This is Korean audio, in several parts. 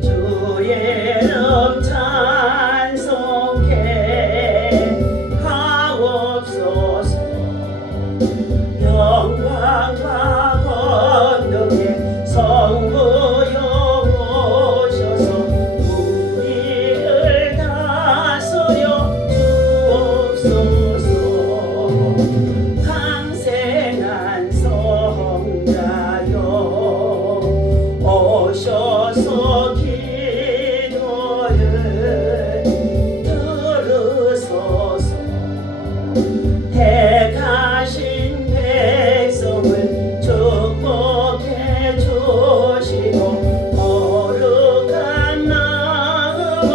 주의 이름 찬송케 하옵소서. 영광과 권능의 성부여 오셔서 우리를 다스려 주옵소서. 강생한 성자여 오셔서 기도를 들으소서. 택하신 백성을 축복해 주시고 거룩한 마음을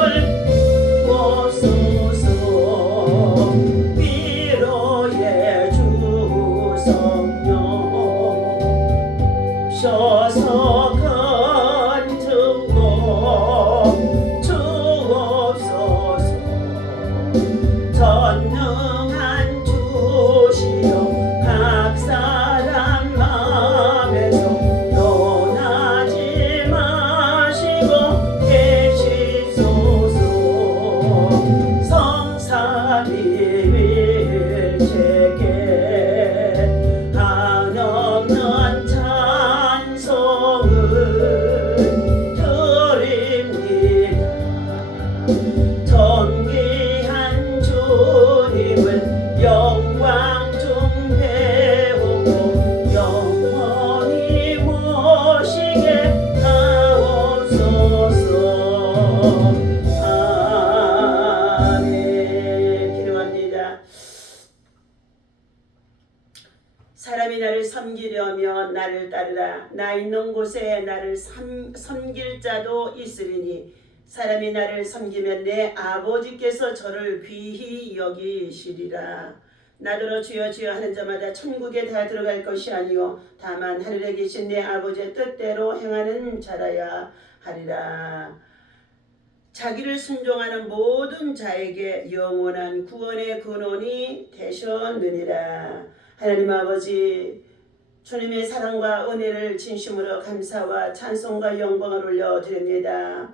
모소서. 위로의 주 성령 오셔서 건축고 주옵소서. 전능한 주시여 각 사람 마음에서 떠나지 마시고 계시소서. 성삼위일체께 한없는 찬송을 드립니다. 존귀한 주님을 영광 중 배우고 영원히 모시게 하옵소서. 아멘. 기도합니다. 사람이 나를 섬기려면 나를 따르라. 나 있는 곳에 나를 섬길 자도 있으리니 사람이 나를 섬기면 내 아버지께서 저를 귀히 여기시리라. 나더러 주여 주여 하는 자마다 천국에 다 들어갈 것이 아니요 다만 하늘에 계신 내 아버지의 뜻대로 행하는 자라야 하리라. 자기를 순종하는 모든 자에게 영원한 구원의 근원이 되셨느니라. 하나님 아버지, 주님의 사랑과 은혜를 진심으로 감사와 찬송과 영광을 올려드립니다.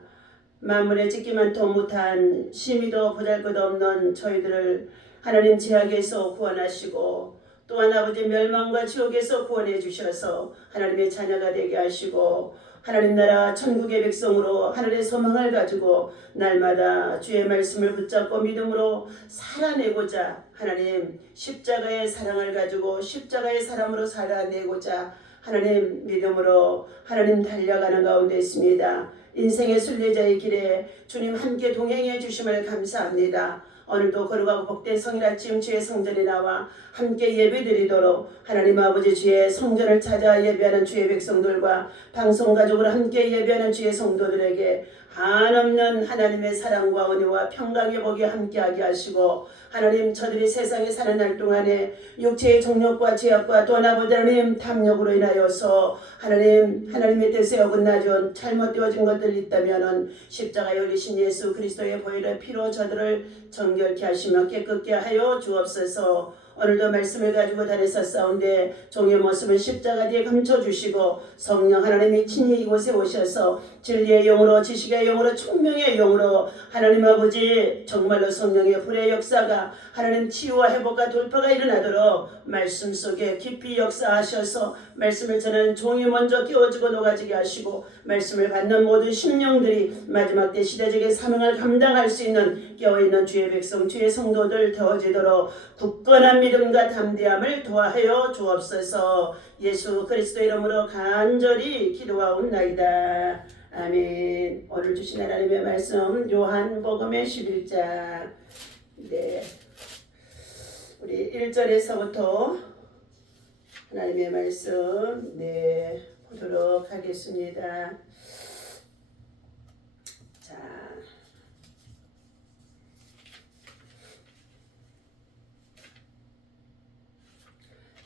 만물에 찍기만도 못한 심히도 보잘것없는 저희들을 하나님 죄악에서 구원하시고 또한 아버지 멸망과 지옥에서 구원해 주셔서 하나님의 자녀가 되게 하시고 하나님 나라 천국의 백성으로 하늘의 소망을 가지고 날마다 주의 말씀을 붙잡고 믿음으로 살아내고자 하나님 십자가의 사랑을 가지고 십자가의 사람으로 살아내고자 하나님 믿음으로 하나님 달려가는 가운데 있습니다. 인생의 순례자의 길에 주님 함께 동행해 주심을 감사합니다. 오늘도 거룩하고 복된 성일 아침 주의 성전에 나와 함께 예배드리도록 하나님 아버지 주의 성전을 찾아 예배하는 주의 백성들과 방송가족으로 함께 예배하는 주의 성도들에게 한없는 하나님의 사랑과 은혜와 평강의 복이 함께하게 하시고 하나님 저들이 세상에 사는 날 동안에 육체의 정욕과 죄악과 또 아버지 하나님 탐욕으로 인하여서 하나님의 뜻에 어긋나준 잘못되어진 것들이 있다면 십자가에 올리신 예수 그리스도의 보혈의 피로 저들을 정결케 하시며 깨끗게 하여 주옵소서. 오늘도 말씀을 가지고 다니사 싸운데 종의 모습을 십자가 뒤에 감춰주시고 성령 하나님이 친히 이곳에 오셔서 진리의 영으로 지식의 영으로 총명의 영으로 하나님 아버지 정말로 성령의 불의 역사가 하나님 치유와 회복과 돌파가 일어나도록 말씀 속에 깊이 역사하셔서 말씀을 전하는 종이 먼저 깨워지고 녹아지게 하시고 말씀을 받는 모든 심령들이 마지막 때 시대적인 사명을 감당할 수 있는 깨어있는 주의 백성 주의 성도들 되어지도록 굳건한 믿음과 담대함을 도하여 주옵소서. 예수 그리스도 이름으로 간절히 기도하옵나이다. 아멘. 오늘 주신 하나님의 말씀 요한복음의 11장 우리 1절에서부터 하나님의 말씀 보도록 하겠습니다.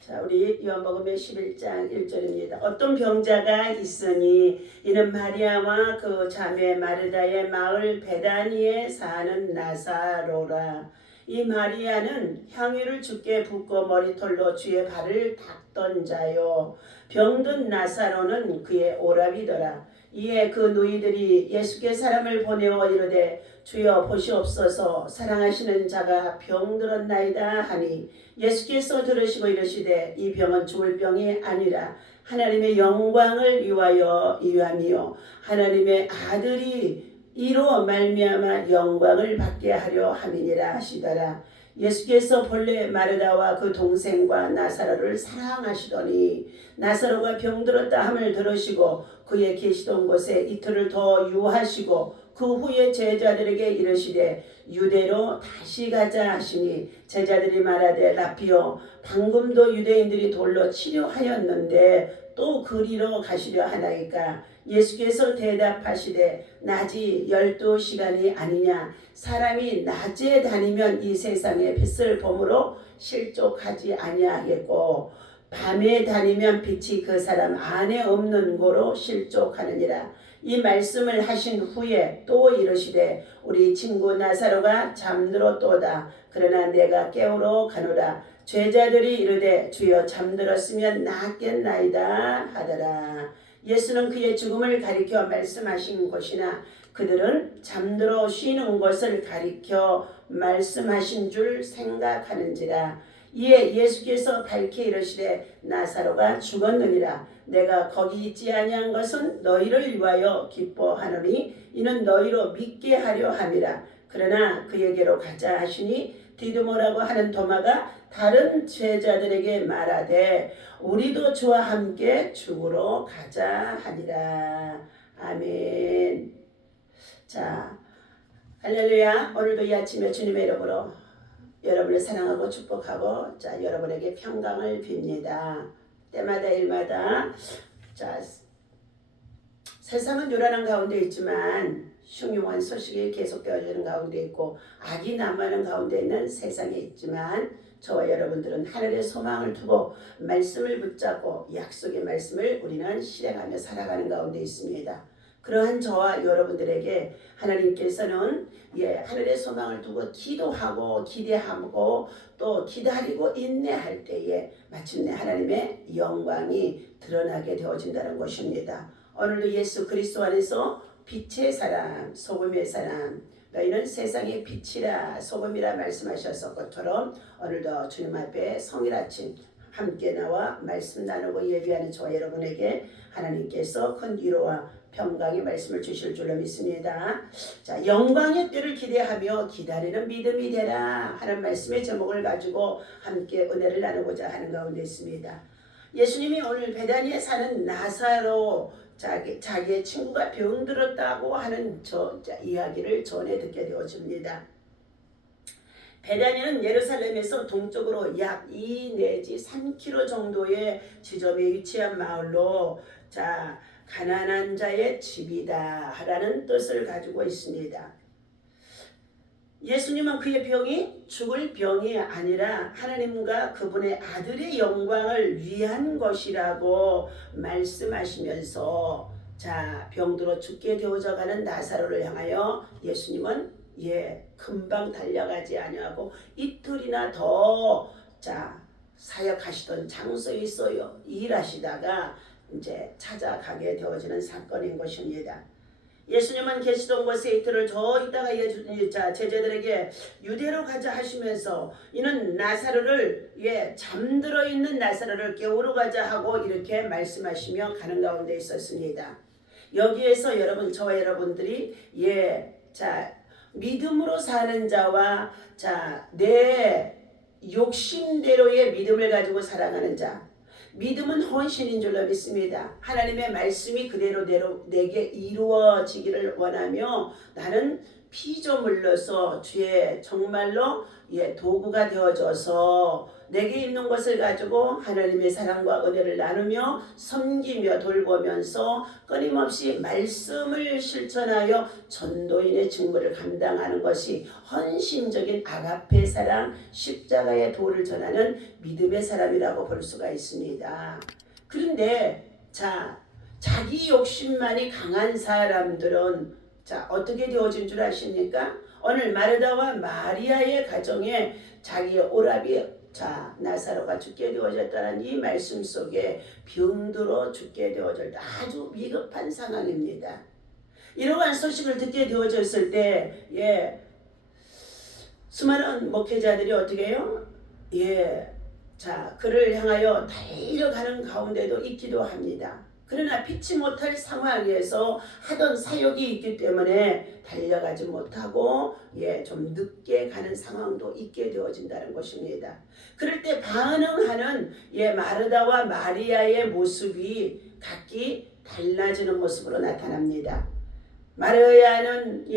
자, 우리 요한복음의 11장 1절입니다. 어떤 병자가 있으니 이는 마리아와 그 자매 마르다의 마을 베다니에 사는 나사로라. 이 마리아는 향유를 주께 붓고 머리털로 주의 발을 닦던 자요. 병든 나사로는 그의 오라비더라. 이에 그 누이들이 예수께 사람을 보내어 이르되 주여 보시옵소서 사랑하시는 자가 병들었나이다 하니 예수께서 들으시고 이르시되 이 병은 죽을 병이 아니라 하나님의 영광을 위하여 이함이요 하나님의 아들이 이로 말미암아 영광을 받게 하려 함이니라 하시더라. 예수께서 본래 마르다와 그 동생과 나사로를 사랑하시더니 나사로가 병들었다 함을 들으시고 그의 계시던 곳에 이틀을 더 유하시고 그 후에 제자들에게 이르시되 유대로 다시 가자 하시니 제자들이 말하되 라피요 방금도 유대인들이 돌로 치료하였는데 또 그리로 가시려 하나이까. 예수께서 대답하시되 낮이 12시간이 아니냐. 사람이 낮에 다니면 이 세상의 빛을 보므로 실족하지 아니하겠고 밤에 다니면 빛이 그 사람 안에 없는 고로 실족하느니라. 이 말씀을 하신 후에 또 이르시되 우리 친구 나사로가 잠들었도다. 그러나 내가 깨우러 가노라. 제자들이 이르되 주여 잠들었으면 낫겠나이다 하더라. 예수는 그의 죽음을 가리켜 말씀하신 것이나 그들은 잠들어 쉬는 것을 가리켜 말씀하신 줄 생각하는지라. 이에 예수께서 밝히 이르시되 나사로가 죽었느니라. 내가 거기 있지 아니한 것은 너희를 위하여 기뻐하노니 이는 너희로 믿게 하려 함이라. 그러나 그에게로 가자 하시니 디두모라고 하는 도마가 다른 제자들에게 말하되 우리도 주와 함께 죽으러 가자 하니라. 아멘. 자, 할렐루야. 오늘도 이 아침에 주님의 이름으로 여러분을 사랑하고 축복하고 자 여러분에게 평강을 빕니다. 때마다 일마다 자 세상은 요란한 가운데 있지만 흉흉한 소식이 계속되어지는 가운데 있고 악이 난무하는 가운데 있는 세상에 있지만 저와 여러분들은 하늘의 소망을 두고 말씀을 붙잡고 약속의 말씀을 우리는 실행하며 살아가는 가운데 있습니다. 그러한 저와 여러분들에게 하나님께서는 하늘의 소망을 두고 기도하고 기대하고 또 기다리고 인내할 때에 마침내 하나님의 영광이 드러나게 되어진다는 것입니다. 오늘도 예수 그리스도 안에서 빛의 사람, 소금의 사람, 너희는 세상의 빛이라 소금이라 말씀하셨을 것처럼 오늘도 주님 앞에 성일 아침 함께 나와 말씀 나누고 예비하는 저와 여러분에게 하나님께서 큰 위로와 평강의 말씀을 주실 줄로 믿습니다. 자, 영광의 때를 기대하며 기다리는 믿음이 되라 하는 말씀의 제목을 가지고 함께 은혜를 나누고자 하는 가운데 있습니다. 예수님이 오늘 베다니에 사는 나사로 자기의 친구가 병들었다고 하는 이야기를 전해 듣게 되어집니다. 베다니는 예루살렘에서 동쪽으로 약 2 내지 3km 정도의 지점에 위치한 마을로 가난한 자의 집이다 라는 뜻을 가지고 있습니다. 예수님은 그의 병이 죽을 병이 아니라 하나님과 그분의 아들의 영광을 위한 것이라고 말씀하시면서 병들어 죽게 되어져가는 나사로를 향하여 예수님은 금방 달려가지 아니하고 이틀이나 더 사역하시던 장소에 있어요. 일하시다가 이제 찾아가게 되어지는 사건인 것입니다. 예수님은 계시던 곳에 이틀을 더 있다가 제자들에게 유대로 가자 하시면서 이는 나사로를 잠들어 있는 나사로를 깨우러 가자 하고 이렇게 말씀하시며 가는 가운데 있었습니다. 여기에서 저와 여러분들이 믿음으로 사는 자와 내 욕심대로의 믿음을 가지고 살아가는 자, 믿음은 헌신인 줄로 믿습니다. 하나님의 말씀이 그대로 내게 이루어지기를 원하며 나는 피조물로서 주의 정말로 도구가 되어져서 내게 있는 것을 가지고 하나님의 사랑과 은혜를 나누며 섬기며 돌보면서 끊임없이 말씀을 실천하여 전도인의 직무를 감당하는 것이 헌신적인 아가페 사랑, 십자가의 도를 전하는 믿음의 사람이라고 볼 수가 있습니다. 그런데 자기 욕심만이 강한 사람들은 어떻게 되어진 줄 아십니까? 오늘 마르다와 마리아의 가정에 자기의 오라비 나사로가 죽게 되어졌다는 이 말씀 속에 병들어 죽게 되어졌다. 아주 위급한 상황입니다. 이러한 소식을 듣게 되어졌을 때 수많은 목회자들이 어떻게 해요? 그를 향하여 달려가는 가운데도 있기도 합니다. 그러나 피치 못할 상황에서 하던 사역이 있기 때문에 달려가지 못하고 좀 늦게 가는 상황도 있게 되어진다는 것입니다. 그럴 때 반응하는 마르다와 마리아의 모습이 각기 달라지는 모습으로 나타납니다. 마리아는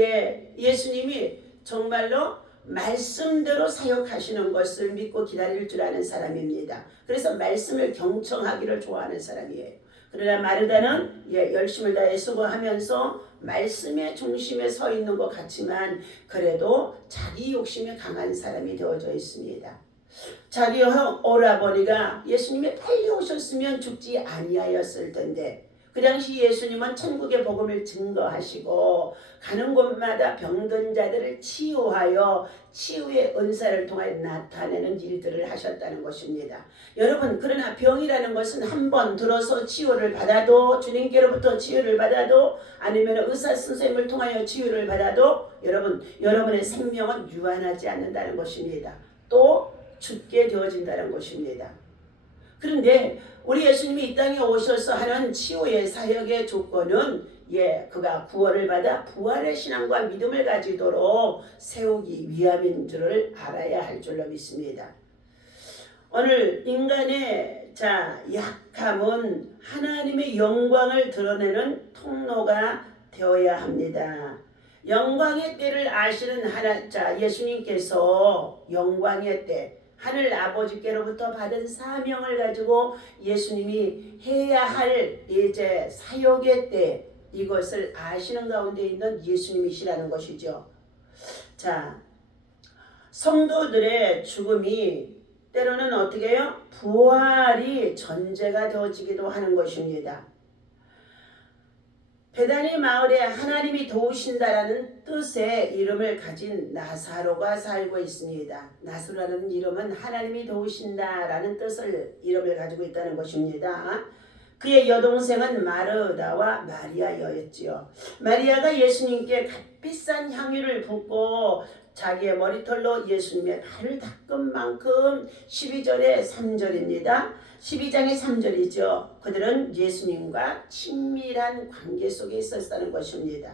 예수님이 정말로 말씀대로 사역하시는 것을 믿고 기다릴 줄 아는 사람입니다. 그래서 말씀을 경청하기를 좋아하는 사람이에요. 그러나 마르다는 열심을 다해 수고하면서 말씀의 중심에 서 있는 것 같지만 그래도 자기 욕심이 강한 사람이 되어져 있습니다. 자기 오라버니가 예수님이 빨리 오셨으면 죽지 아니하였을 텐데 그 당시 예수님은 천국의 복음을 증거하시고 가는 곳마다 병든 자들을 치유하여 치유의 은사를 통하여 나타내는 일들을 하셨다는 것입니다. 여러분, 그러나 병이라는 것은 한번 들어서 치유를 받아도, 주님께로부터 치유를 받아도, 아니면 의사 선생님을 통하여 치유를 받아도 여러분의 생명은 유한하지 않는다는 것입니다. 또 죽게 되어진다는 것입니다. 그런데 우리 예수님이 이 땅에 오셔서 하는 치유의 사역의 조건은 그가 구원을 받아 부활의 신앙과 믿음을 가지도록 세우기 위함인 줄을 알아야 할 줄로 믿습니다. 오늘 인간의 약함은 하나님의 영광을 드러내는 통로가 되어야 합니다. 영광의 때를 아시는 예수님께서 영광의 때 하늘 아버지께로부터 받은 사명을 가지고 예수님이 해야 할 사역의 때 이것을 아시는 가운데 있는 예수님이시라는 것이죠. 성도들의 죽음이 때로는 어떻게 해요? 부활이 전제가 되어지기도 하는 것입니다. 베다니 마을에 하나님이 도우신다라는 뜻의 이름을 가진 나사로가 살고 있습니다. 나사로라는 이름은 하나님이 도우신다라는 이름을 가지고 있다는 것입니다. 그의 여동생은 마르다와 마리아였지요. 마리아가 예수님께 값비싼 향유를 붓고 자기의 머리털로 예수님의 발을 닦은 만큼 12절의 3절입니다. 12장의 3절이죠. 그들은 예수님과 친밀한 관계 속에 있었다는 것입니다.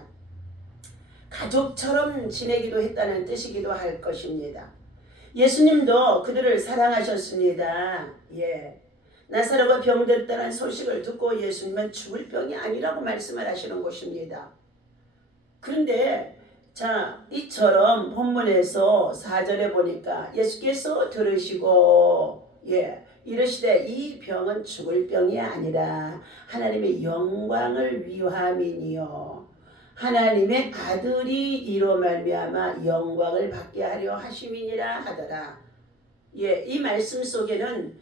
가족처럼 지내기도 했다는 뜻이기도 할 것입니다. 예수님도 그들을 사랑하셨습니다. 나사로가 병들었다는 소식을 듣고 예수님은 죽을 병이 아니라고 말씀을 하시는 것입니다. 그런데 이처럼 본문에서 4절에 보니까 예수께서 들으시고 이르시되 이 병은 죽을 병이 아니라 하나님의 영광을 위함이니요 하나님의 아들이 이로 말미암아 영광을 받게 하려 하심이니라 하더라. 이 말씀 속에는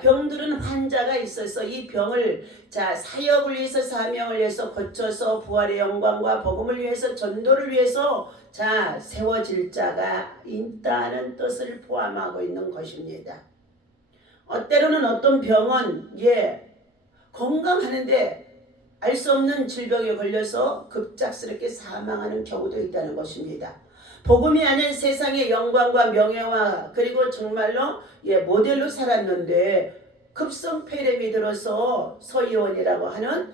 병들은 환자가 있어서 이 병을 사역을 위해서 사명을 위해서 고쳐서 부활의 영광과 복음을 위해서 전도를 위해서 세워질 자가 있다는 뜻을 포함하고 있는 것입니다. 때로는 어떤 병은 건강하는데 알 수 없는 질병에 걸려서 급작스럽게 사망하는 경우도 있다는 것입니다. 복음이 아닌 세상의 영광과 명예와 그리고 정말로 모델로 살았는데 급성 폐렴이 들어서 서희원이라고 하는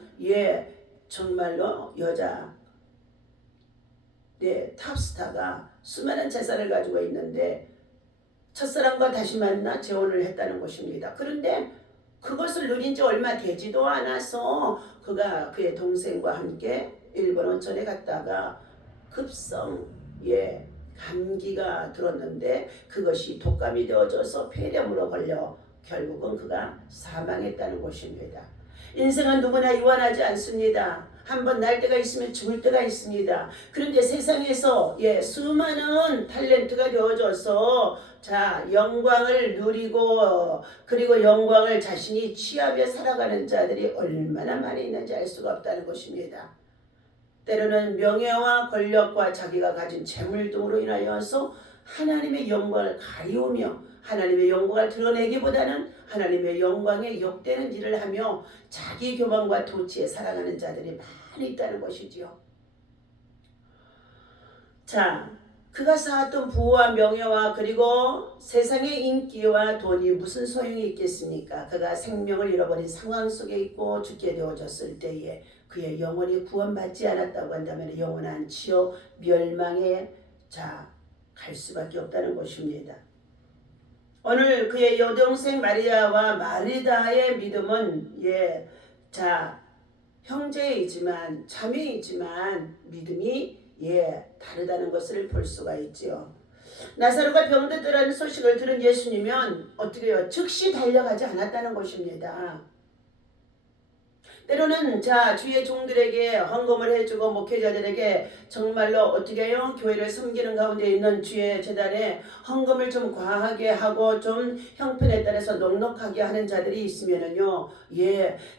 정말로 여자 탑스타가 수많은 재산을 가지고 있는데 첫사랑과 다시 만나 재혼을 했다는 것입니다. 그런데 그것을 누린 지 얼마 되지도 않아서 그가 그의 동생과 함께 일본 온천에 갔다가 급성 감기가 들었는데 그것이 독감이 되어져서 폐렴으로 걸려 결국은 그가 사망했다는 것입니다. 인생은 누구나 유한하지 않습니다. 한번 날 때가 있으면 죽을 때가 있습니다. 그런데 세상에서 수많은 탤런트가 되어져서 영광을 누리고 그리고 영광을 자신이 취하며 살아가는 자들이 얼마나 많이 있는지 알 수가 없다는 것입니다. 때로는 명예와 권력과 자기가 가진 재물 등으로 인하여서 하나님의 영광을 가리우며 하나님의 영광을 드러내기보다는 하나님의 영광에 욕되는 일을 하며 자기 교만과 도치에 살아가는 자들이 많이 있다는 것이지요. 자, 그가 쌓았던 부와 명예와 그리고 세상의 인기와 돈이 무슨 소용이 있겠습니까? 그가 생명을 잃어버린 상황 속에 있고 죽게 되어졌을 때에 그의 영혼이 구원받지 않았다고 한다면 영원한 지옥 멸망에 갈 수밖에 없다는 것입니다. 오늘 그의 여동생 마리아와 마르다의 믿음은 형제이지만 자매이지만 믿음이 다르다는 것을 볼 수가 있지요. 나사로가 병들었다는 소식을 들은 예수님은 어떻게 해요? 즉시 달려가지 않았다는 것입니다. 때로는 주의 종들에게 헌금을 해주고 목회자들에게 정말로 어떻게 해요? 교회를 섬기는 가운데 있는 주의 재단에 헌금을 좀 과하게 하고 좀 형편에 따라서 넉넉하게 하는 자들이 있으면은요,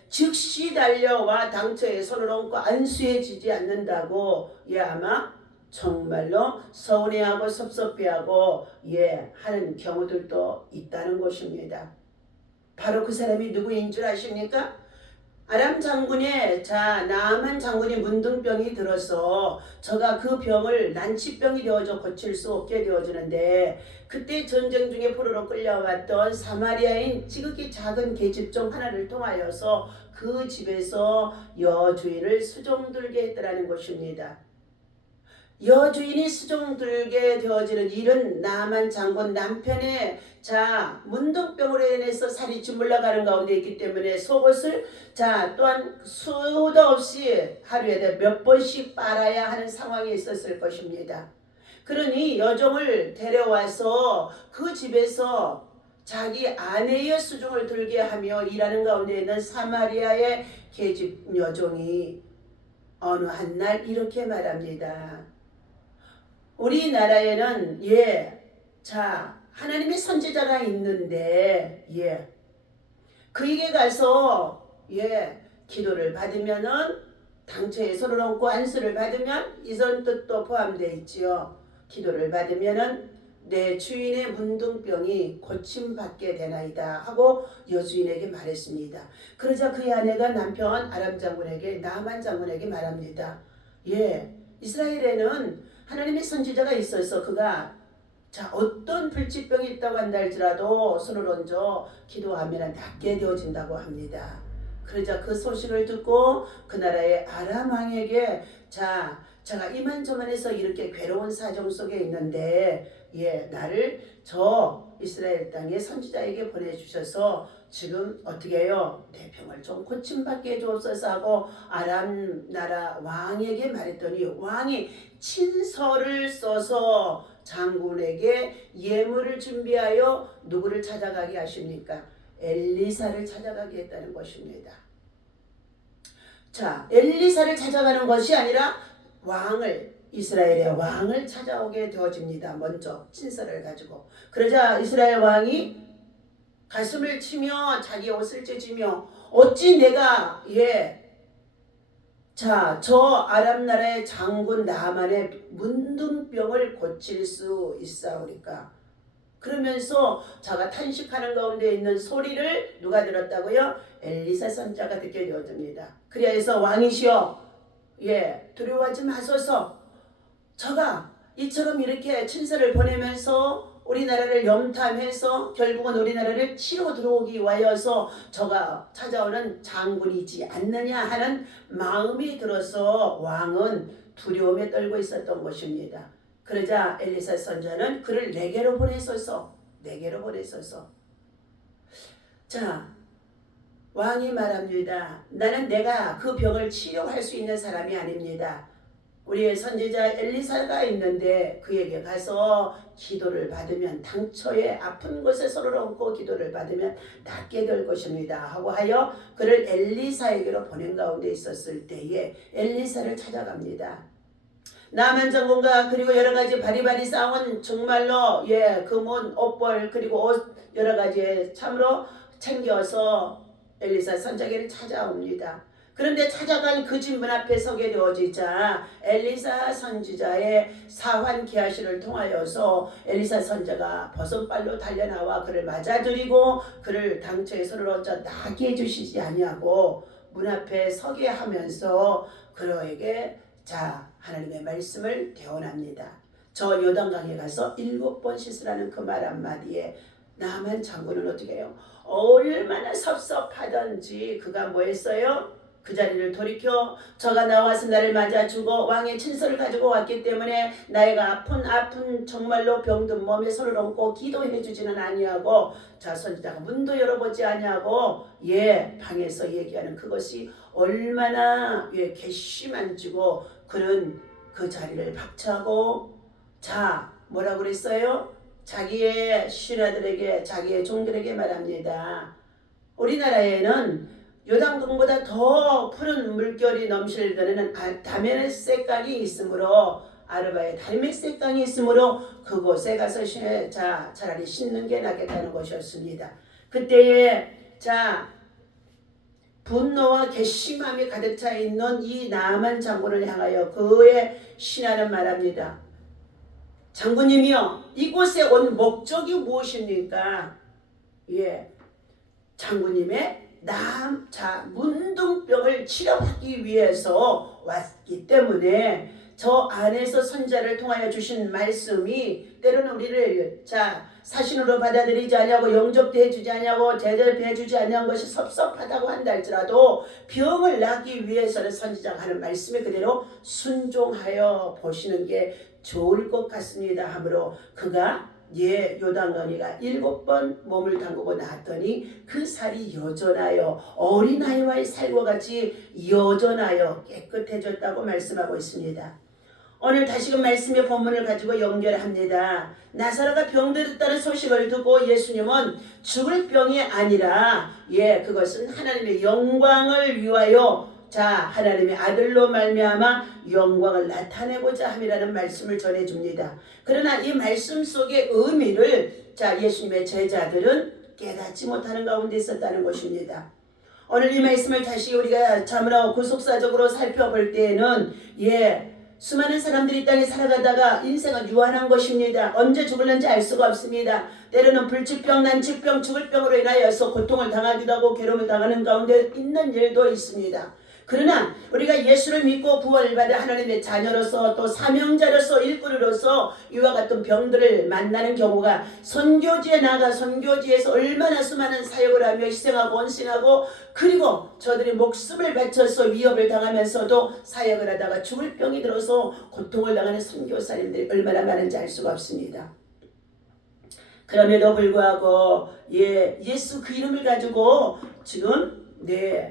즉시 달려와 당처에 손을 얹고 안수해지지 않는다고 아마 정말로 서운해하고 섭섭해하고 하는 경우들도 있다는 것입니다. 바로 그 사람이 누구인 줄 아십니까? 아람 장군의 나아만 장군이 문둥병이 들어서 저가 그 병을 난치병이 되어져 고칠 수 없게 되어지는데 그때 전쟁 중에 포로로 끌려왔던 사마리아인 지극히 작은 계집 중 하나를 통하여서 그 집에서 여주인을 수종들게 했더라는 것입니다. 여주인이 수종들게 되어지는 일은 나아만 장군 남편의 문둥병으로 인해서 살이 주물러가는 가운데 있기 때문에 속옷을 또한 수도 없이 하루에 몇 번씩 빨아야 하는 상황에 있었을 것입니다. 그러니 여종을 데려와서 그 집에서 자기 아내의 수종을 들게 하며 일하는 가운데 있는 사마리아의 계집 여종이 어느 한날 이렇게 말합니다. 우리나라에는 하나님의 선지자가 있는데 그에게 가서 기도를 받으면은 당처에 손을 얹고 안수를 받으면 이전 뜻도 포함되어 있지요. 기도를 받으면은 내 주인의 문둥병이 고침받게 되나이다 하고 여주인에게 말했습니다. 그러자 그의 아내가 남편 아람 장군에게 나아만 장군에게 말합니다. 이스라엘에는 하나님의 선지자가 있어서 그가 어떤 불치병이 있다고 한다 할지라도 손을 얹어 기도하면 낫게 되어진다고 합니다. 그러자 그 소식을 듣고 그 나라의 아람 왕에게 제가 이만저만해서 이렇게 괴로운 사정 속에 있는데 나를 저 이스라엘 땅의 선지자에게 보내주셔서 지금 어떻게 해요? 내 병을 좀 고침받게 해주옵소서 하고 아람 나라 왕에게 말했더니 왕이 친서를 써서 장군에게 예물을 준비하여 누구를 찾아가게 하십니까? 엘리사를 찾아가게 했다는 것입니다. 엘리사를 찾아가는 것이 아니라 이스라엘의 왕을 찾아오게 되어집니다. 먼저 친서를 가지고. 그러자 이스라엘 왕이 가슴을 치며 자기 옷을 찢으며 어찌 내가 저 아람 나라의 장군 나아만의 문둥병을 고칠 수 있사오리까? 그러면서 자가 탄식하는 가운데 있는 소리를 누가 들었다고요? 엘리사 선자가 듣게 되어집니다. 그래서 왕이시여 두려워하지 마소서. 저가 이처럼 이렇게 친서를 보내면서 우리나라를 염탐해서 결국은 우리나라를 치러 들어오기 위하여서 저가 찾아오는 장군이지 않느냐 하는 마음이 들어서 왕은 두려움에 떨고 있었던 것입니다. 그러자 엘리사 선자는 그를 내게로 보내소서. 왕이 말합니다. 나는 내가 그 병을 치료할 수 있는 사람이 아닙니다. 우리의 선지자 엘리사가 있는데 그에게 가서 기도를 받으면 당초에 아픈 곳에 손을 얹고 기도를 받으면 낫게 될 것입니다 하고 하여 그를 엘리사에게로 보낸 가운데 있었을 때에 엘리사를 찾아갑니다. 나아만 장군과 그리고 여러가지 바리바리 싸운 정말로 금은 옷벌 그리고 옷 여러가지 참으로 챙겨서 엘리사 선자에게 찾아옵니다. 그런데 찾아간 그 집 문 앞에 서게 되어지자 엘리사 선지자의 사환 게하시를 통하여서 엘리사 선지자가 버선발로 달려나와 그를 맞아들이고 그를 당처에 손을 얹어 나게 해주시지 아니하고 문 앞에 서게 하면서 그에게 하나님의 말씀을 대언합니다. 저 요단강에 가서 7번 씻으라는 그 말 한마디에 나만 장군은 어떻게 해요? 얼마나 섭섭하던지 그가 뭐 했어요? 그 자리를 돌이켜 저가 나와서 나를 맞아주고 왕의 친서를 가지고 왔기 때문에 나이가 아픈 정말로 병든 몸에 손을 얹고 기도해 주지는 아니하고 선지자가 문도 열어보지 아니하고 방에서 얘기하는 그것이 얼마나 괘씸한지고 그는 그 자리를 박차고 뭐라고 그랬어요? 자기의 신하들에게 자기의 종들에게 말합니다. 우리나라에는 요단강보다 더 푸른 물결이 넘실 때는 다메섹강이 있으므로 아르바의 다메섹강이 있으므로 그곳에 가서 차라리 씻는 게 낫겠다는 것이었습니다. 그때에 분노와 괘씸함이 가득 차 있는 이 나아만 장군을 향하여 그의 신하는 말합니다. 장군님이여, 이곳에 온 목적이 무엇입니까? 장군님의 문둥병을 치료하기 위해서 왔기 때문에 저 안에서 선자를 통하여 주신 말씀이 때로는 우리를 사신으로 받아들이지 아니하고 영접도 해주지 아니하고 대접해 주지 아니한 것이 섭섭하다고 한다 할지라도 병을 낫기 위해서는 선지자가 하는 말씀에 그대로 순종하여 보시는 게 좋을 것 같습니다 하므로 그가 요단강에가 7번 몸을 담그고 나왔더니 그 살이 여전하여 어린아이와의 살과 같이 여전하여 깨끗해졌다고 말씀하고 있습니다. 오늘 다시금 말씀의 본문을 가지고 연결합니다. 나사로가 병들었다는 소식을 듣고 예수님은 죽을 병이 아니라 그것은 하나님의 영광을 위하여 하나님의 아들로 말미암아 영광을 나타내고자 함이라는 말씀을 전해줍니다. 그러나 이 말씀 속의 의미를 예수님의 제자들은 깨닫지 못하는 가운데 있었다는 것입니다. 오늘 이 말씀을 다시 우리가 참으로 구속사적으로 살펴볼 때에는 수많은 사람들이 이 땅에 살아가다가 인생은 유한한 것입니다. 언제 죽을는지 알 수가 없습니다. 때로는 불치병, 난치병, 죽을 병으로 인하여서 고통을 당하기도 하고 괴로움을 당하는 가운데 있는 일도 있습니다. 그러나 우리가 예수를 믿고 구원을 받은 하나님의 자녀로서 또 사명자로서 일꾼으로서 이와 같은 병들을 만나는 경우가 선교지에 나가 선교지에서 얼마나 수많은 사역을 하며 희생하고 헌신하고 그리고 저들이 목숨을 바쳐서 위협을 당하면서도 사역을 하다가 죽을 병이 들어서 고통을 당하는 선교사님들이 얼마나 많은지 알 수가 없습니다. 그럼에도 불구하고 예수 그 이름을 가지고 지금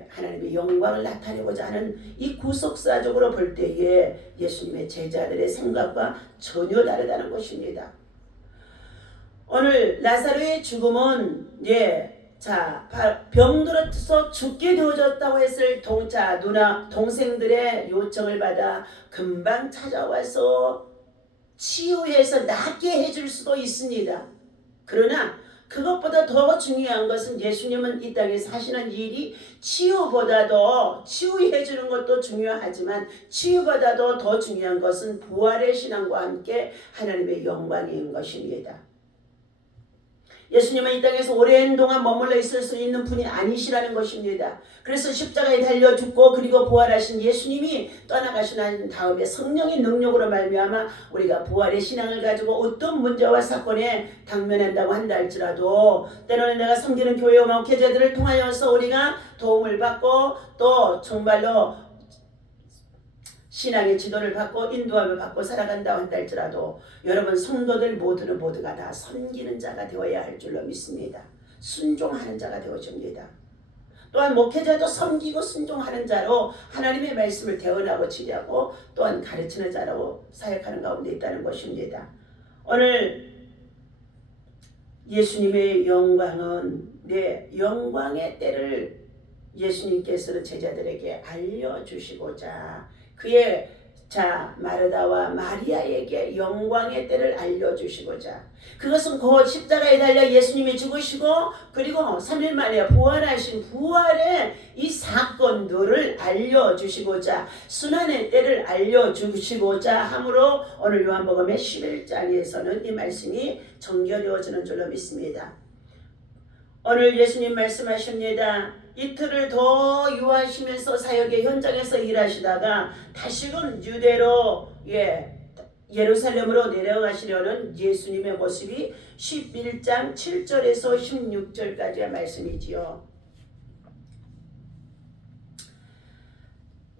하나님의 영광을 나타내고자 하는 이 구속사적으로 볼 때에 예수님의 제자들의 생각과 전혀 다르다는 것입니다. 오늘 나사로의 죽음은 병들어서 죽게 되어졌다고 했을 동생들의 요청을 받아 금방 찾아와서 치유해서 낫게 해줄 수도 있습니다. 그러나 그것보다 더 중요한 것은 예수님은 이 땅에 사시는 일이 치유해 주는 것도 중요하지만 치유보다도 더 중요한 것은 부활의 신앙과 함께 하나님의 영광인 것입니다. 예수님은 이 땅에서 오랜 동안 머물러 있을 수 있는 분이 아니시라는 것입니다. 그래서 십자가에 달려 죽고 그리고 부활하신 예수님이 떠나가신 난 다음에 성령의 능력으로 말미암아 우리가 부활의 신앙을 가지고 어떤 문제와 사건에 당면한다고 한다 할지라도 때로는 내가 섬기는 교회와 목회자들을 통하여서 우리가 도움을 받고 또 정말로 신앙의 지도를 받고 인도함을 받고 살아간다고 한다 할지라도 여러분 성도들 모두가 다 섬기는 자가 되어야 할 줄로 믿습니다. 순종하는 자가 되어줍니다. 또한 목회자도 섬기고 순종하는 자로 하나님의 말씀을 대언하고 지휘하고 또한 가르치는 자로 사역하는 가운데 있다는 것입니다. 오늘 예수님의 영광은 영광의 때를 예수님께서는 제자들에게 알려주시고자 그의 마르다와 마리아에게 영광의 때를 알려주시고자 그것은 곧 십자가에 달려 예수님이 죽으시고 그리고 3일 만에 부활하신 부활의 이 사건 사건 들을 알려주시고자 순환의 때를 알려주시고자 함으로 오늘 요한복음의 11장에서는 이 말씀이 전개되어지는 줄로 믿습니다. 오늘 예수님 말씀하십니다. 이틀을 더 유하시면서 사역의 현장에서 일하시다가 다시금 유대로 예루살렘으로 내려가시려는 예수님의 모습이 11장 7절에서 16절까지의 말씀이지요.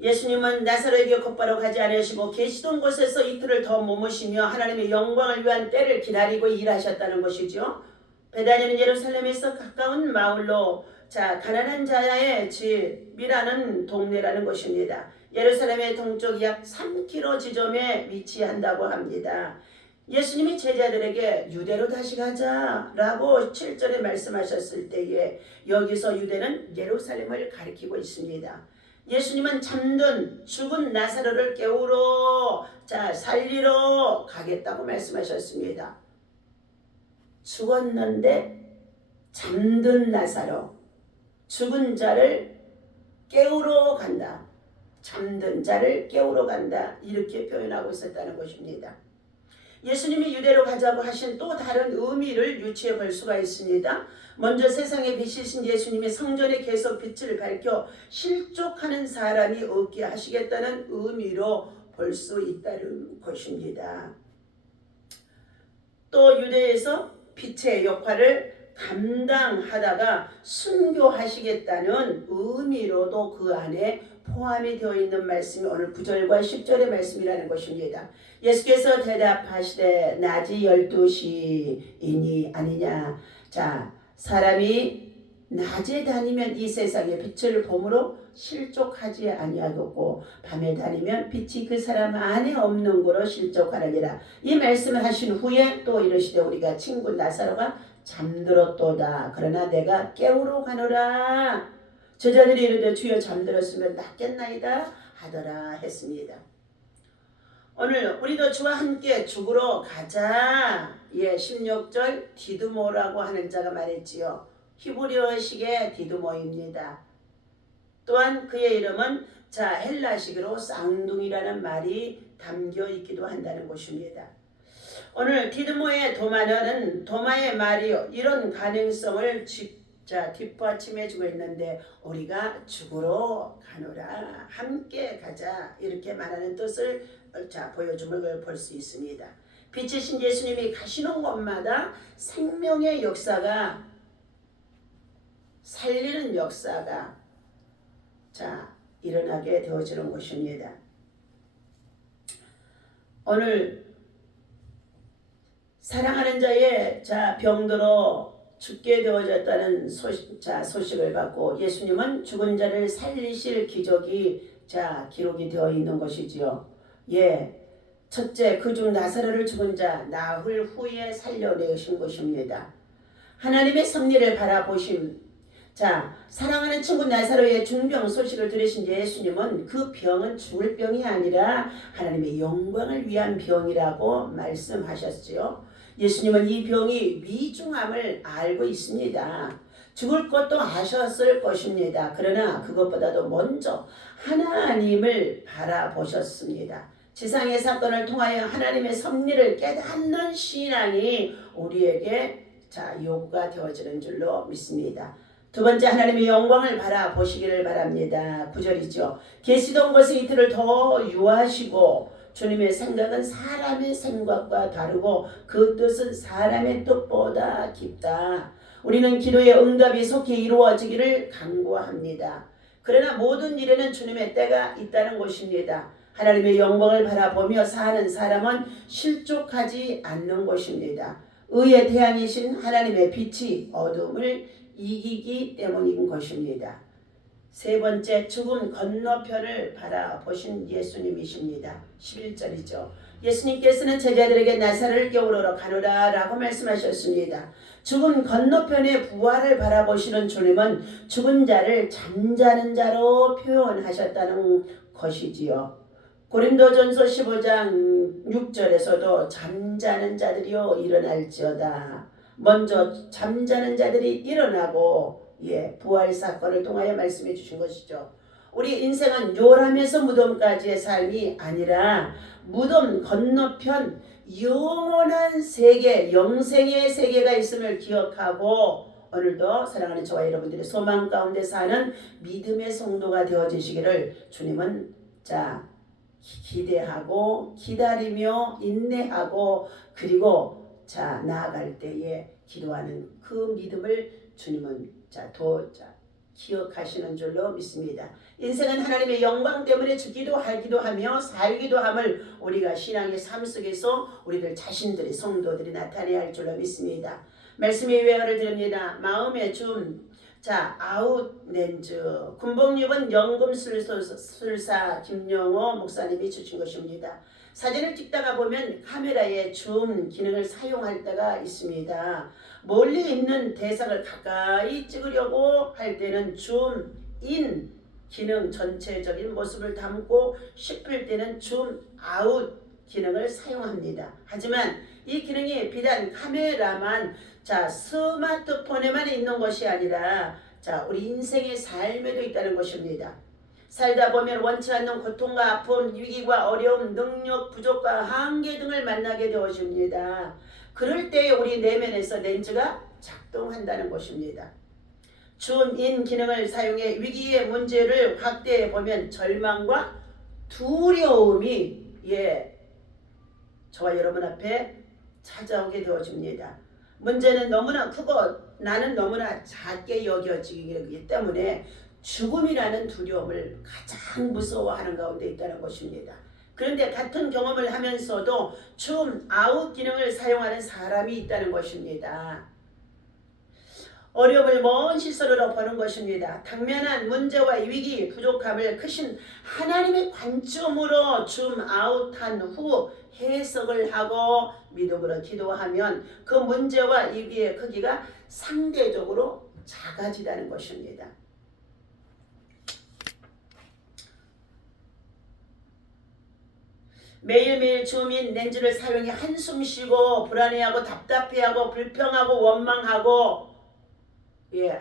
예수님은 나사로에게 곧바로 가지 않으시고 계시던 곳에서 이틀을 더 머무시며 하나님의 영광을 위한 때를 기다리고 일하셨다는 것이죠. 베다니는 예루살렘에서 가까운 마을로 가난한 자의 집이라는 동네라는 것입니다. 예루살렘의 동쪽 약 3km 지점에 위치한다고 합니다. 예수님이 제자들에게 유대로 다시 가자라고 7절에 말씀하셨을 때에 여기서 유대는 예루살렘을 가리키고 있습니다. 예수님은 잠든 죽은 나사로를 깨우러 살리러 가겠다고 말씀하셨습니다. 죽었는데 잠든 나사로, 죽은 자를 깨우러 간다. 잠든 자를 깨우러 간다. 이렇게 표현하고 있었다는 것입니다. 예수님이 유대로 가자고 하신 또 다른 의미를 유추해 볼 수가 있습니다. 먼저 세상의 빛이신 예수님이 성전에 계속 빛을 밝혀 실족하는 사람이 없게 하시겠다는 의미로 볼 수 있다는 것입니다. 또 유대에서 빛의 역할을 감당하다가 순교하시겠다는 의미로도 그 안에 포함이 되어 있는 말씀이 오늘 9절과 10절의 말씀이라는 것입니다. 예수께서 대답하시되 낮이 12시이니 아니냐. 사람이 낮에 다니면 이 세상의 빛을 봄으로 실족하지 아니하겠고 밤에 다니면 빛이 그 사람 안에 없는 거로 실족하느니라. 이 말씀을 하신 후에 또 이르시되 우리가 친구 나사로가 잠들었도다. 그러나 내가 깨우러 가노라. 제자들이 이르되 주여 잠들었으면 낫겠나이다 하더라 했습니다. 오늘 우리도 주와 함께 죽으러 가자. 16절 디두모라고 하는 자가 말했지요. 히브리어식의 디두모입니다. 또한 그의 이름은 헬라식으로 쌍둥이라는 말이 담겨 있기도 한다는 것입니다. 오늘 디두모의 도마는 도마의 말이 이런 가능성을 뒷받침해 주고 있는데 우리가 죽으러 가노라, 함께 가자 이렇게 말하는 뜻을 보여줌을 볼 수 있습니다. 빛이신 예수님이 가시는 곳마다 생명의 역사가, 살리는 역사가 일어나게 되어지는 것입니다. 오늘 사랑하는 자의 병들어 죽게 되어졌다는 소식을 받고 예수님은 죽은 자를 살리실 기적이 기록이 되어 있는 것이지요. 첫째, 그중 나사로를 죽은 자 나흘 후에 살려내신 것입니다. 하나님의 섭리를 바라보심. 사랑하는 친구 나사로의 중병 소식을 들으신 예수님은 그 병은 죽을 병이 아니라 하나님의 영광을 위한 병이라고 말씀하셨지요. 예수님은 이 병이 위중함을 알고 있습니다. 죽을 것도 아셨을 것입니다. 그러나 그것보다도 먼저 하나님을 바라보셨습니다. 지상의 사건을 통하여 하나님의 섭리를 깨닫는 신앙이 우리에게 요구가 되어지는 줄로 믿습니다. 두 번째, 하나님의 영광을 바라보시기를 바랍니다. 9절이죠. 계시던 곳에 이틀을 더 유하시고 주님의 생각은 사람의 생각과 다르고 그 뜻은 사람의 뜻보다 깊다. 우리는 기도의 응답이 속히 이루어지기를 간구합니다. 그러나 모든 일에는 주님의 때가 있다는 것입니다. 하나님의 영광을 바라보며 사는 사람은 실족하지 않는 것입니다. 의의 태양이신 하나님의 빛이 어둠을 이기기 때문인 것입니다. 세 번째, 죽음 건너편을 바라보신 예수님이십니다. 11절이죠. 예수님께서는 제자들에게 나사로를 깨우러 가노라 라고 말씀하셨습니다. 죽음 건너편의 부활을 바라보시는 주님은 죽은 자를 잠자는 자로 표현하셨다는 것이지요. 고린도전서 15장 6절에서도 잠자는 자들이여 일어날지어다. 먼저 잠자는 자들이 일어나고 부활 사건을 통하여 말씀해 주신 것이죠. 우리 인생은 요람에서 무덤까지의 삶이 아니라 무덤 건너편 영원한 세계, 영생의 세계가 있음을 기억하고 오늘도 사랑하는 저와 여러분들의 소망 가운데 사는 믿음의 성도가 되어지시기를 주님은 기대하고 기다리며 인내하고 그리고 나아갈 때에 기도하는 그 믿음을 주님은 기억하시는 줄로 믿습니다. 인생은 하나님의 영광 때문에 죽기도 하기도 하며 살기도 함을 우리가 신앙의 삶 속에서 우리들 자신들이 성도들이 나타내야 할 줄로 믿습니다. 말씀의 외화를 드립니다. 마음의 아웃렌즈 군복육은 연금술사 김영호 목사님이 주신 것입니다. 사진을 찍다가 보면 카메라의 줌 기능을 사용할 때가 있습니다. 멀리 있는 대상을 가까이 찍으려고 할 때는 줌인 기능 전체적인 모습을 담고 싶을 때는 줌아웃 기능을 사용합니다. 하지만 이 기능이 비단 카메라만 스마트폰에만 있는 것이 아니라 우리 인생의 삶에도 있다는 것입니다. 살다 보면 원치 않는 고통과 아픔, 위기와 어려움, 능력 부족과 한계 등을 만나게 되어집니다. 그럴 때 우리 내면에서 렌즈가 작동한다는 것입니다. 줌인 기능을 사용해 위기의 문제를 확대해 보면 절망과 두려움이 저와 여러분 앞에 찾아오게 되어집니다. 문제는 너무나 크고 나는 너무나 작게 여겨지기 때문에 죽음이라는 두려움을 가장 무서워하는 가운데 있다는 것입니다. 그런데 같은 경험을 하면서도 줌아웃 기능을 사용하는 사람이 있다는 것입니다. 어려움을 먼 시선으로 보는 것입니다. 당면한 문제와 위기, 부족함을 크신 하나님의 관점으로 줌아웃한 후 해석을 하고 믿음으로 기도하면 그 문제와 위기의 크기가 상대적으로 작아지다는 것입니다. 매일매일 줌인 렌즈를 사용해 한숨 쉬고 불안해하고 답답해하고 불평하고 원망하고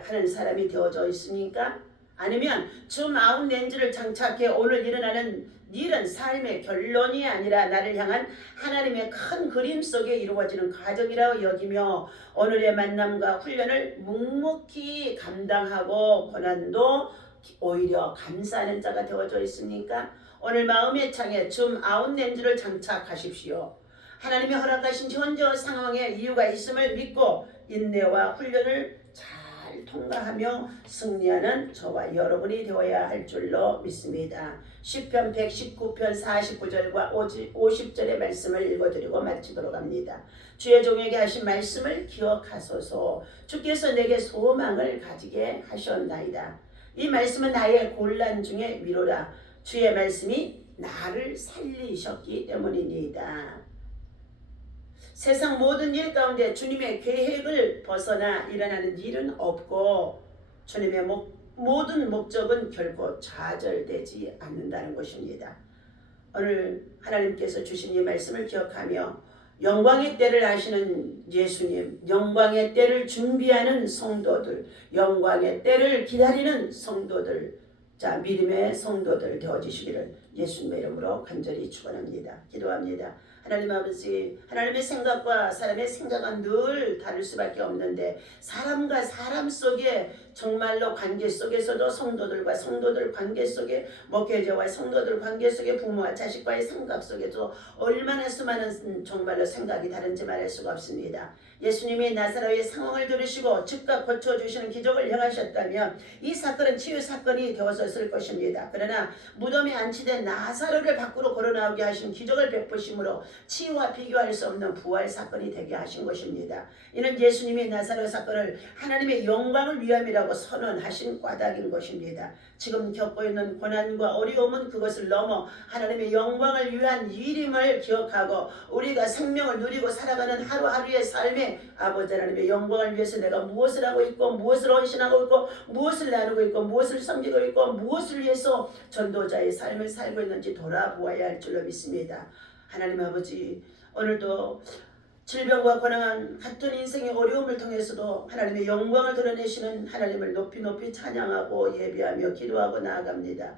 하는 사람이 되어져 있습니까? 아니면 줌아웃 렌즈를 장착해 오늘 일어나는 일은 삶의 결론이 아니라 나를 향한 하나님의 큰 그림 속에 이루어지는 과정이라고 여기며 오늘의 만남과 훈련을 묵묵히 감당하고 고난도 오히려 감사하는 자가 되어져 있습니까? 오늘 마음의 창에 줌아웃 렌즈를 장착하십시오. 하나님이 허락하신 현재 상황에 이유가 있음을 믿고 인내와 훈련을 잘 통과하며 승리하는 저와 여러분이 되어야 할 줄로 믿습니다. 시편 119편 49절과 50절의 말씀을 읽어드리고 마치도록 합니다. 주의 종에게 하신 말씀을 기억하소서. 주께서 내게 소망을 가지게 하셨나이다. 이 말씀은 나의 곤란 중에 위로라. 주의 말씀이 나를 살리셨기 때문이니이다. 세상 모든 일 가운데 주님의 계획을 벗어나 일어나는 일은 없고 주님의 모든 목적은 결코 좌절되지 않는다는 것입니다. 오늘 하나님께서 주신 이 말씀을 기억하며 영광의 때를 아시는 예수님, 영광의 때를 준비하는 성도들, 영광의 때를 기다리는 성도들, 믿음의 성도들 되어주시기를 예수님의 이름으로 간절히 축원합니다. 기도합니다. 하나님 아버지, 하나님의 생각과 사람의 생각은 늘 다를 수밖에 없는데 사람과 사람 속에 정말로 관계 속에서도 성도들과 성도들 관계 속에 목회자와 성도들 관계 속에 부모와 자식과의 생각 속에도 얼마나 수많은 정말로 생각이 다른지 말할 수가 없습니다. 예수님이 나사로의 상황을 들으시고 즉각 고쳐주시는 기적을 행하셨다면 이 사건은 치유 사건이 되었을 것입니다. 그러나 무덤에 안치된 나사로를 밖으로 걸어나오게 하신 기적을 베푸심으로 치유와 비교할 수 없는 부활 사건이 되게 하신 것입니다. 이는 예수님이 나사로 사건을 하나님의 영광을 위함이라고 선언하신 까닭인 것입니다. 지금 겪고 있는 고난과 어려움은 그것을 넘어 하나님의 영광을 위한 일임을 기억하고 우리가 생명을 누리고 살아가는 하루하루의 삶에 아버지 하나님의 영광을 위해서 내가 무엇을 하고 있고 무엇을 헌신하고 있고 무엇을 나누고 있고 무엇을 섬기고 있고 무엇을 위해서 전도자의 삶을 살고 있는지 돌아보아야 할 줄로 믿습니다. 하나님 아버지, 오늘도 질병과 고난한 같은 인생의 어려움을 통해서도 하나님의 영광을 드러내시는 하나님을 높이 높이 찬양하고 예배하며 기도하고 나아갑니다.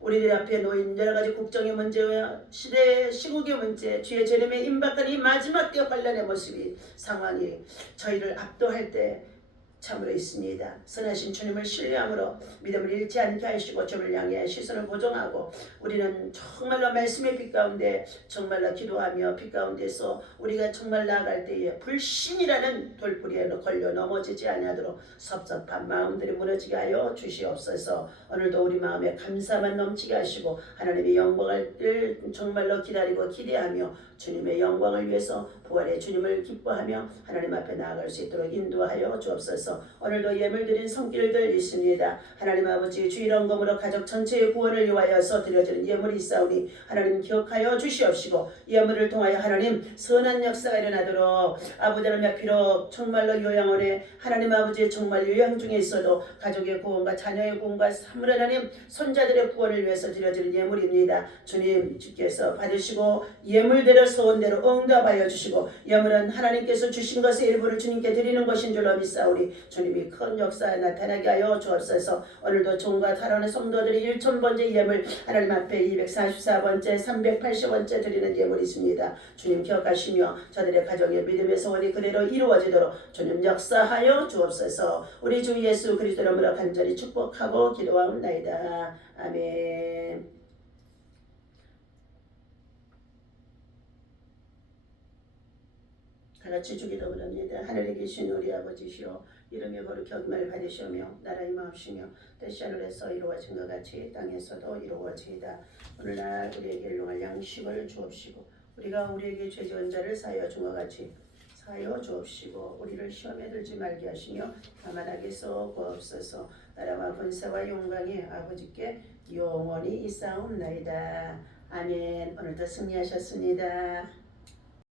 우리들 앞에 놓인 여러가지 국정의 문제와 시대의 시국의 문제, 주의 재림에 임박한 이 마지막 때 관련의 모습이 상황이 저희를 압도할 때 참으로 있습니다. 선하신 주님을 신뢰함으로 믿음을 잃지 않게 하시고 주를 향해 시선을 고정하고 우리는 정말로 말씀의 빛 가운데 정말로 기도하며 빛 가운데서 우리가 정말 나아갈 때에 불신이라는 돌부리에 걸려 넘어지지 아니하도록 섭섭한 마음들이 무너지게 하여 주시옵소서. 오늘도 우리 마음에 감사만 넘치게 하시고 하나님의 영광을 정말로 기다리고 기대하며 주님의 영광을 위해서 부활의 주님을 기뻐하며 하나님 앞에 나아갈 수 있도록 인도하여 주옵소서. 오늘도 예물 드린 손길들 있습니다. 하나님 아버지 주일원금으로 가족 전체의 구원을 위하여서 드려지는 예물이 있사오니 하나님 기억하여 주시옵시고 예물을 통하여 하나님 선한 역사가 일어나도록 아버지 하나님 비록 정말로 요양원에 하나님 아버지의 정말 요양 중에 있어도 가족의 구원과 자녀의 구원과 사물 하나님 손자들의 구원을 위해서 드려지는 예물입니다. 주님 주께서 받으시고 예물대로 소원대로 응답하여 주시고 예물은 하나님께서 주신 것의 일부를 주님께 드리는 것인 줄로 믿사오니 주님이 큰 역사에 나타나게 하여 주옵소서. 오늘도 종과 탈원의 성도들이 1000번째 예물 하나님 앞에 244번째 380번째 드리는 예물이 있습니다. 주님 기억하시며 저들의 가정의 믿음의 소원이 그대로 이루어지도록 주님 역사하여 주옵소서. 우리 주 예수 그리스도의 이름으로 간절히 축복하고 기도하옵나이다. 아멘. 다같이 주기도 원합니다. 하늘에 계신 우리 아버지시여 이름이 거룩히 여김을 받으시며 나라의 마옵시며 뜻이 하늘에서 이루어진 것 같이 땅에서도 이루어지이다. 오늘날 우리에게 일용할 양식을 주옵시고 우리가 우리에게 죄 지은 자를 사하여 준 것 같이 사하여 주옵시고 우리를 시험에 들지 말게 하시며 다만 악에서 구하옵소서. 나라와 권세와 영광이 아버지께 영원히 있사옵나이다. 아멘. 오늘도 승리하셨습니다.